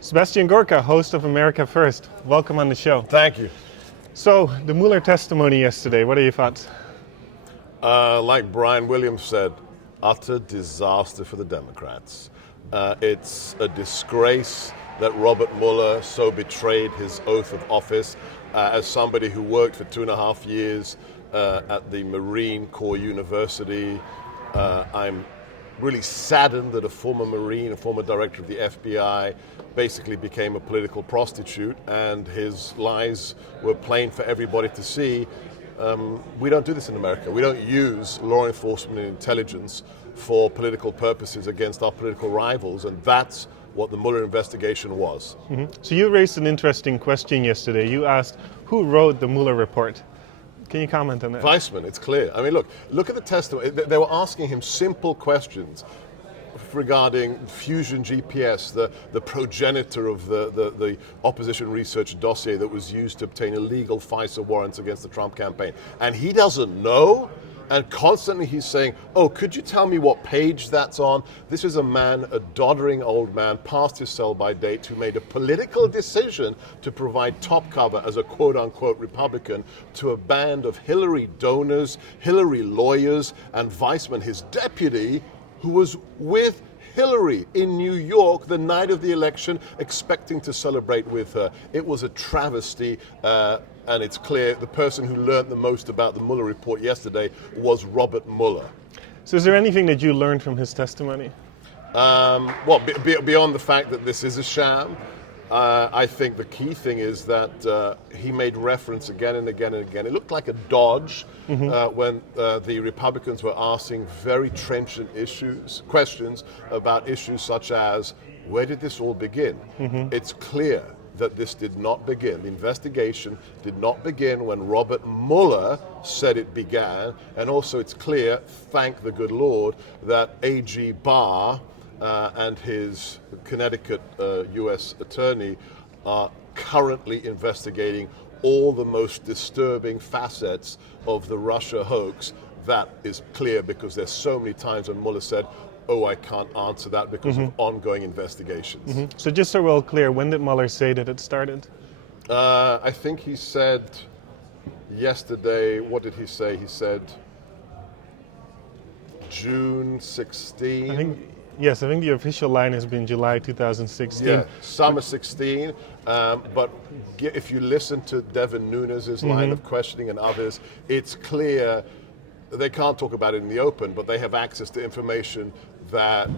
Sebastian Gorka, host of America First. Welcome on the show. Thank you. So, the Mueller testimony yesterday, what are your thoughts? Like Brian Williams said, utter disaster for the Democrats. It's a disgrace that Robert Mueller so betrayed his oath of office as somebody who worked for 2.5 years at the Marine Corps University. I'm really saddened that a former Marine, a former director of the FBI, basically became a political prostitute, and his lies were plain for everybody to see. We don't do this in America. We don't use law enforcement and intelligence for political purposes against our political rivals, and that's what the Mueller investigation was. Mm-hmm. So you raised an interesting question yesterday. You asked who wrote the Mueller report. Can you comment on that? Weissman, it's clear. I mean, look at the testimony. They were asking him simple questions regarding Fusion GPS, the progenitor of the opposition research dossier that was used to obtain illegal FISA warrants against the Trump campaign. And he doesn't know, and constantly he's saying, oh, could you tell me what page that's on? This is a man, a doddering old man, past his sell-by date, who made a political decision to provide top cover as a quote-unquote Republican to a band of Hillary donors, Hillary lawyers, and Weissman, his deputy, who was with Hillary in New York the night of the election, expecting to celebrate with her. It was a travesty, and it's clear the person who learned the most about the Mueller report yesterday was Robert Mueller. So is there anything that you learned from his testimony? Well, beyond the fact that this is a sham, I think the key thing is that he made reference again and again and again. It looked like a dodge when the Republicans were asking very trenchant questions about issues such as, where did this all begin? It's clear that this did not begin. The investigation did not begin when Robert Mueller said it began. And also it's clear, thank the good Lord, that AG Barr and his Connecticut U.S. attorney are currently investigating all the most disturbing facets of the Russia hoax. That is clear because there's so many times when Mueller said, oh, I can't answer that because of ongoing investigations. So just so we're all clear, when did Mueller say that it started? I think he said yesterday, what did he say? He said June 16. I think the official line has been July 2016. Yeah, summer 16. But if you listen to Devin Nunes' line of questioning and others, it's clear they can't talk about it in the open, but they have access to information that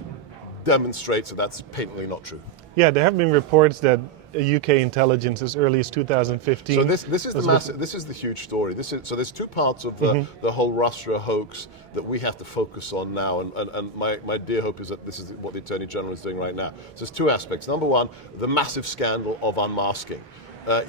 demonstrates that that's patently not true. Yeah, there have been reports that UK intelligence as early as 2015. So this is the massive. This is the huge story. So there's two parts of the whole Russia hoax that we have to focus on now, and my dear hope is that this is what the Attorney General is doing right now. So there's two aspects. Number one, the massive scandal of unmasking.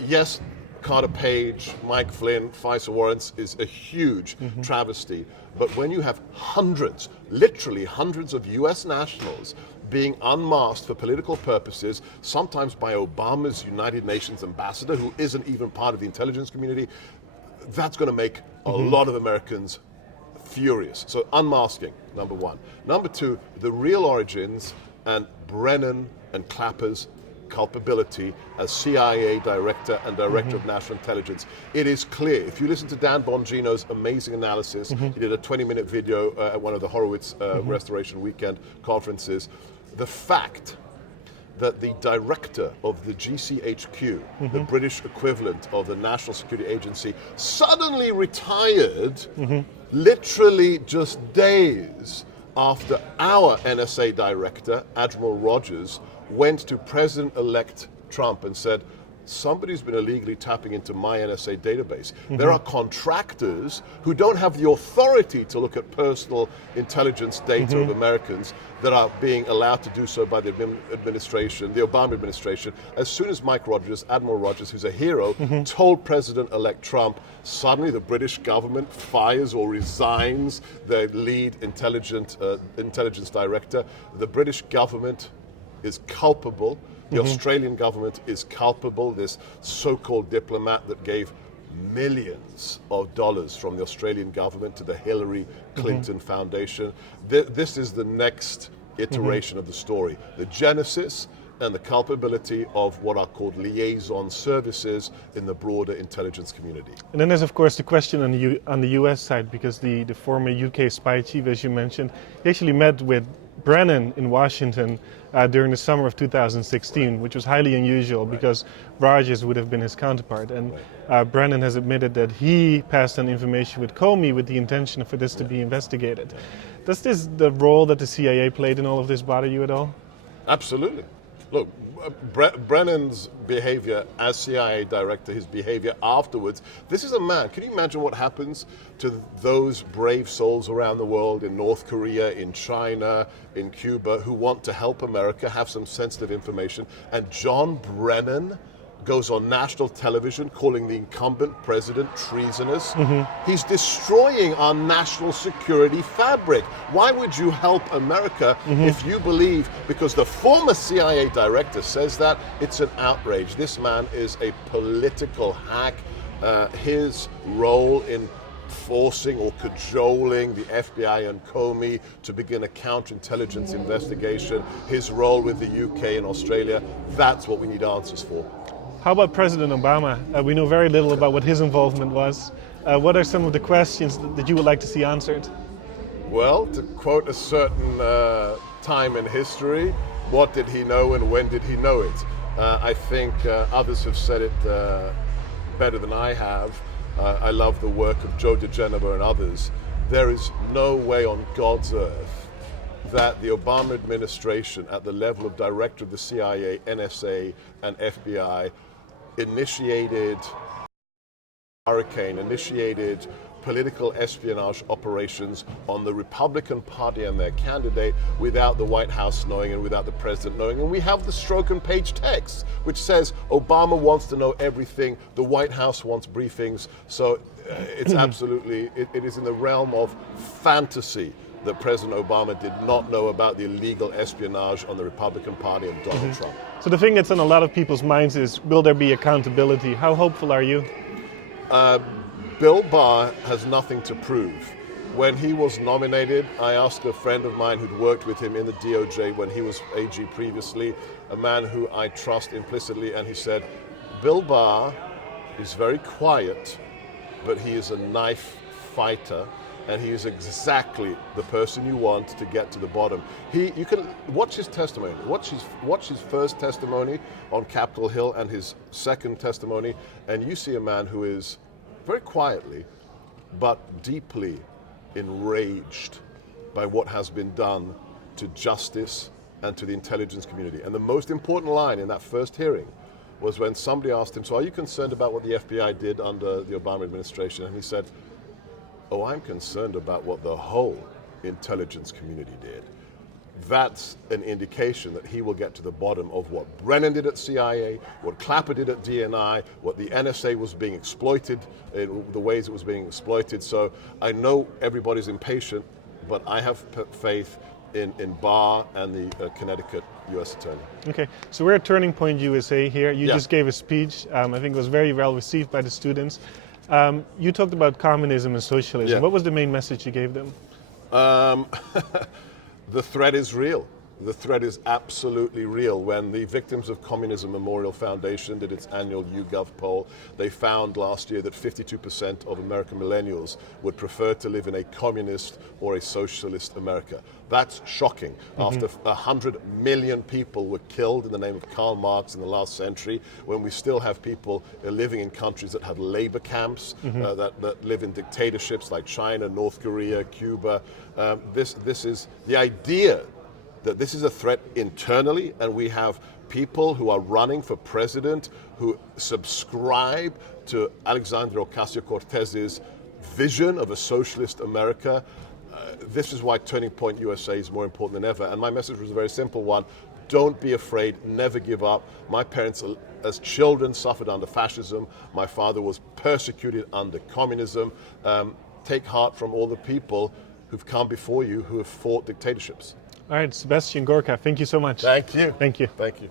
Yes, Carter Page, Mike Flynn, FISA warrants is a huge travesty. But when you have hundreds, literally hundreds of US nationals being unmasked for political purposes, sometimes by Obama's United Nations ambassador, who isn't even part of the intelligence community, that's going to make a lot of Americans furious. So unmasking, number one. Number two, the real origins and Brennan and Clapper's culpability as CIA director and director of national intelligence. It is clear. If you listen to Dan Bongino's amazing analysis, he did a 20-minute video at one of the Horowitz Restoration Weekend conferences. The fact that the director of the GCHQ, the British equivalent of the National Security Agency, suddenly retired literally just days after our NSA director, Admiral Rogers, went to President-elect Trump and said, somebody's been illegally tapping into my NSA database. There are contractors who don't have the authority to look at personal intelligence data of Americans that are being allowed to do so by the administration, the Obama administration. As soon as Mike Rogers, Admiral Rogers, who's a hero, told President-elect Trump, suddenly the British government fires or resigns their lead intelligence director. The British government is culpable. The Australian government is culpable. This so-called diplomat that gave millions of dollars from the Australian government to the Hillary Clinton Foundation. This is the next iteration of the story. The genesis and the culpability of what are called liaison services in the broader intelligence community. And then there's of course the question on the US side, because the former UK spy chief, as you mentioned, he actually met with Brennan in Washington during the summer of 2016, which was highly unusual because Rogers would have been his counterpart. And Brennan has admitted that he passed on information with Comey with the intention for this to be investigated. Does the role that the CIA played in all of this bother you at all? Absolutely. Look, Brennan's behavior as CIA director, his behavior afterwards, this is a man. Can you imagine what happens to those brave souls around the world, in North Korea, in China, in Cuba, who want to help America, have some sensitive information, and John Brennan goes on national television calling the incumbent president treasonous. He's destroying our national security fabric. Why would you help America if you believe, because the former CIA director says that, it's an outrage. This man is a political hack. His role in forcing or cajoling the FBI and Comey to begin a counterintelligence investigation, his role with the UK and Australia, that's what we need answers for. How about President Obama? We know very little about what his involvement was. What are some of the questions that you would like to see answered? Well, to quote a certain time in history, what did he know and when did he know it? I think others have said it better than I have. I love the work of Joe DeGenova and others. There is no way on God's earth that the Obama administration, at the level of director of the CIA, NSA, and FBI, initiated political espionage operations on the Republican Party and their candidate without the White House knowing and without the president knowing. And we have the stroke and page text, which says Obama wants to know everything, the White House wants briefings. So it's absolutely, it is in the realm of fantasy that President Obama did not know about the illegal espionage on the Republican Party and Donald Trump. So the thing that's on a lot of people's minds is, will there be accountability? How hopeful are you? Bill Barr has nothing to prove. When he was nominated, I asked a friend of mine who'd worked with him in the DOJ when he was AG previously, a man who I trust implicitly, and he said, Bill Barr is very quiet, but he is a knife fighter, and he is exactly the person you want to get to the bottom. You can watch his testimony. Watch his first testimony on Capitol Hill and his second testimony, and you see a man who is very quietly but deeply enraged by what has been done to justice and to the intelligence community. And the most important line in that first hearing was when somebody asked him, so are you concerned about what the FBI did under the Obama administration? And he said, oh, I'm concerned about what the whole intelligence community did. That's an indication that he will get to the bottom of what Brennan did at CIA, what Clapper did at DNI, what the NSA was being exploited, in the ways it was being exploited. So I know everybody's impatient, but I have faith in Barr and the Connecticut U.S. Attorney. Okay, so we're at Turning Point USA here. You just gave a speech. I think it was very well received by the students. You talked about communism and socialism. Yeah. What was the main message you gave them? The threat is real. The threat is absolutely real. When the Victims of Communism Memorial Foundation did its annual YouGov poll, they found last year that 52% of American millennials would prefer to live in a communist or a socialist America. That's shocking. After 100 million people were killed in the name of Karl Marx in the last century, when we still have people living in countries that have labor camps, that live in dictatorships like China, North Korea, Cuba. This is the idea that this is a threat internally, and we have people who are running for president who subscribe to Alexandria Ocasio-Cortez's vision of a socialist America. This is why Turning Point USA is more important than ever. And my message was a very simple one. Don't be afraid, never give up. My parents, as children, suffered under fascism. My father was persecuted under communism. Take heart from all the people who've come before you who have fought dictatorships. All right, Sebastian Gorka, thank you so much. Thank you. Thank you. Thank you.